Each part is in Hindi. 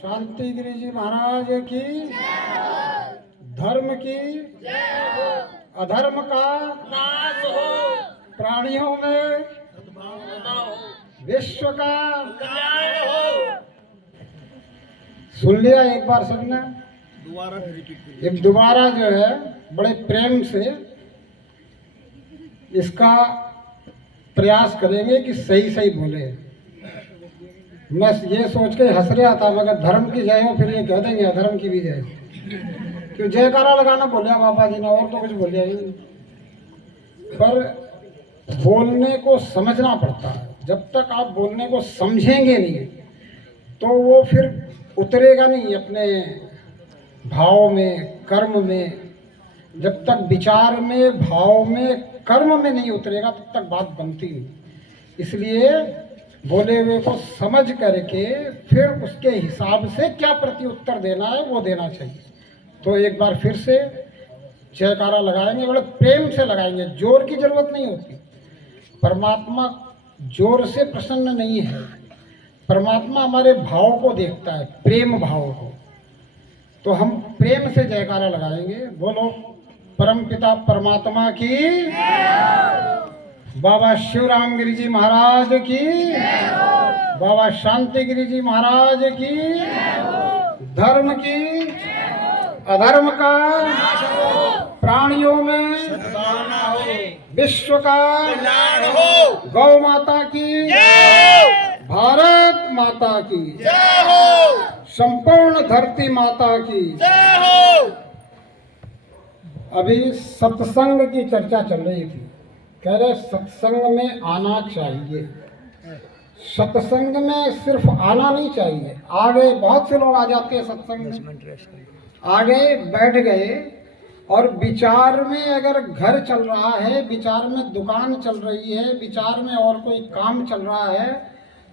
शांति गिरी जी महाराज की, धर्म की, अधर्म का नाश हो, प्राणियों में विश्व का कल्याण हो। सुन लिया एक बार सबने? दोबारा फिर रिपीट करिए। एक दोबारा जो है बड़े प्रेम से इसका प्रयास करेंगे कि सही सही बोले। मैं ये सोच के हंस रहा था, मगर धर्म की जय हो फिर ये कह देंगे अधर्म की भी जय। क्यों जयकारा लगाना बोलिया बाबा जी ने, और तो कुछ बोलिया ही नहीं। पर बोलने को समझना पड़ता है। जब तक आप बोलने को समझेंगे नहीं तो वो फिर उतरेगा नहीं अपने भाव में, कर्म में। जब तक विचार में, भाव में, कर्म में नहीं उतरेगा तब तक बात बनती नहीं। इसलिए बोले हुए को समझ करके फिर उसके हिसाब से क्या प्रत्युत्तर देना है वो देना चाहिए। तो एक बार फिर से जयकारा लगाएंगे, बड़े प्रेम से लगाएंगे, जोर की जरूरत नहीं होती। परमात्मा जोर से प्रसन्न नहीं है। परमात्मा हमारे भाव को देखता है, प्रेम भाव को। तो हम प्रेम से जयकारा लगाएंगे। बोलो परम पिता परमात्मा की, बाबा शिवराम गिरी जी महाराज की, बाबा शांति गिरी जी महाराज की, धर्म की, अधर्म का, प्राणियों में सद्भावना हो, विश्व का कल्याण हो। गौ माता की, जय भारत माता की, जय हो, संपूर्ण धरती माता की। जय हो। अभी सत्संग की चर्चा चल रही थी। कह रहे सत्संग में आना चाहिए। सत्संग में सिर्फ आना नहीं चाहिए, आ गए, बहुत से लोग आ जाते हैं सत्संग में, आ गए, बैठ गए, और विचार में अगर घर चल रहा है, विचार में दुकान चल रही है, विचार में और कोई काम चल रहा है,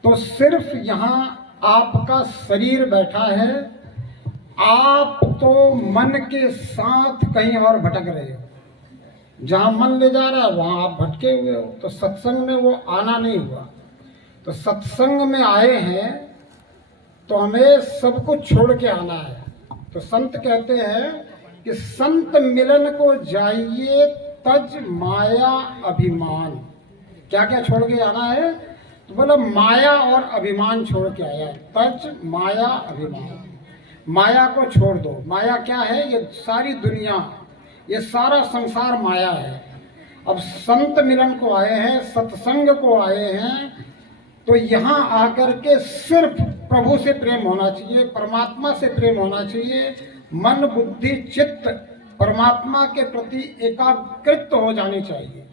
तो सिर्फ यहाँ आपका शरीर बैठा है, आप तो मन के साथ कहीं और भटक रहे हो। जहाँ मन ले जा रहा है वहाँ आप भटके हुए हो। तो सत्संग में वो आना नहीं हुआ। तो सत्संग में आए हैं तो हमें सब कुछ छोड़ के आना है। तो संत कहते हैं कि संत मिलन को जाइए तज माया अभिमान। क्या क्या छोड़ के आना है? तो बोला माया और अभिमान छोड़ के आया। तज माया अभिमान, माया को छोड़ दो। माया क्या है? ये सारी दुनिया, ये सारा संसार माया है। अब संत मिलन को आए हैं, सत्संग को आए हैं, तो यहाँ आकर के सिर्फ प्रभु से प्रेम होना चाहिए, परमात्मा से प्रेम होना चाहिए। मन बुद्धि चित्त परमात्मा के प्रति एकाग्रत हो जानी चाहिए।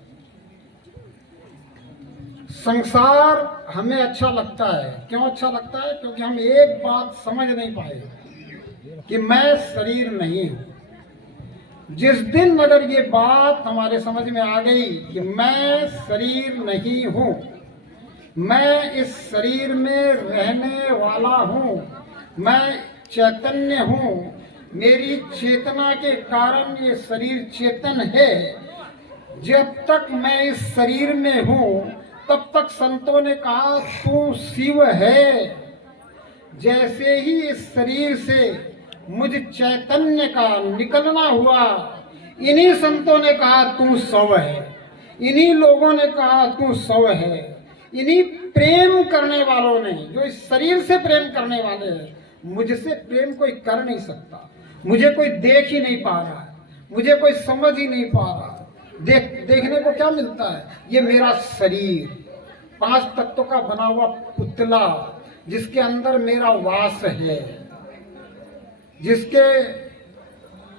संसार हमें अच्छा लगता है। क्यों अच्छा लगता है? क्योंकि हम एक बात समझ नहीं पाए कि मैं शरीर नहीं हूँ। जिस दिन अगर ये बात हमारे समझ में आ गई कि मैं शरीर नहीं हूँ, मैं इस शरीर में रहने वाला हूँ, मैं चैतन्य हूँ, मेरी चेतना के कारण ये शरीर चेतन है, जब तक मैं इस शरीर में हूँ तब तक संतों ने कहा तू शिव है। जैसे ही इस शरीर से मुझ चैतन्य का निकलना हुआ, इन्हीं संतों ने कहा तू शव है, इन्हीं लोगों ने कहा तू शव है। इन्हीं प्रेम करने वालों ने, जो इस शरीर से प्रेम करने वाले हैं, मुझसे प्रेम कोई कर नहीं सकता, मुझे कोई देख ही नहीं पा रहा है, मुझे कोई समझ ही नहीं पा रहा। देखने को क्या मिलता है? ये मेरा शरीर, 5 तत्वों का बना हुआ पुतला, जिसके अंदर मेरा वास है, जिसके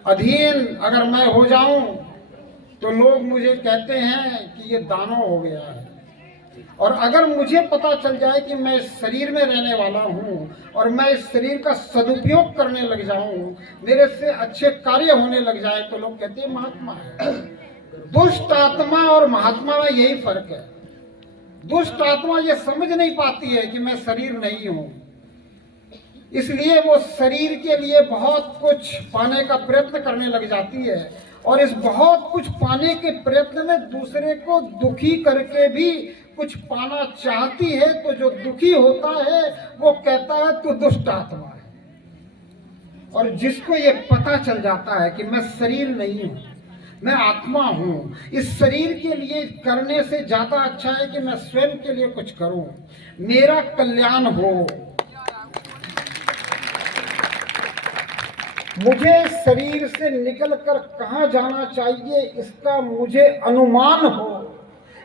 अधीन अगर मैं हो जाऊं तो लोग मुझे कहते हैं कि ये दानव हो गया है। और अगर मुझे पता चल जाए कि मैं इस शरीर में रहने वाला हूँ और मैं इस शरीर का सदुपयोग करने लग जाऊं, मेरे से अच्छे कार्य होने लग जाए, तो लोग कहते हैं महात्मा है। दुष्ट आत्मा और महात्मा में यही फर्क है। दुष्ट आत्मा ये समझ नहीं पाती है कि मैं शरीर नहीं हूँ, इसलिए वो शरीर के लिए बहुत कुछ पाने का प्रयत्न करने लग जाती है, और इस बहुत कुछ पाने के प्रयत्न में दूसरे को दुखी करके भी कुछ पाना चाहती है। तो जो दुखी होता है वो कहता है तू दुष्ट आत्मा है। और जिसको ये पता चल जाता है कि मैं शरीर नहीं हूँ, मैं आत्मा हूँ, इस शरीर के लिए करने से ज्यादा अच्छा है कि मैं स्वयं के लिए कुछ करूं, मेरा कल्याण हो, मुझे शरीर से निकलकर कहाँ जाना चाहिए इसका मुझे अनुमान हो,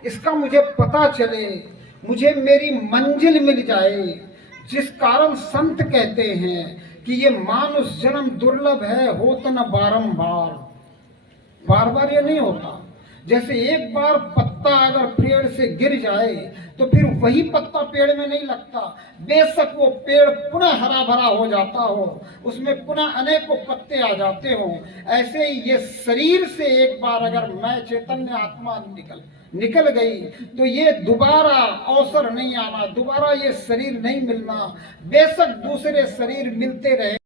इसका मुझे पता चले, मुझे मेरी मंजिल मिल जाए। जिस कारण संत कहते हैं कि ये मानुष जन्म दुर्लभ है, होता न बारंबार, बार बार ये नहीं होता। जैसे एक बार पत्ता अगर पेड़ से गिर जाए तो फिर वही पत्ता पेड़ में नहीं लगता, बेशक वो पेड़ पुनः हरा भरा हो जाता हो, उसमें पुनः अनेकों पत्ते आ जाते हो। ऐसे ही ये शरीर से एक बार अगर मैं चैतन्य आत्मा निकल गई तो ये दोबारा अवसर नहीं आना, दोबारा ये शरीर नहीं मिलना, बेशक दूसरे शरीर मिलते रहे।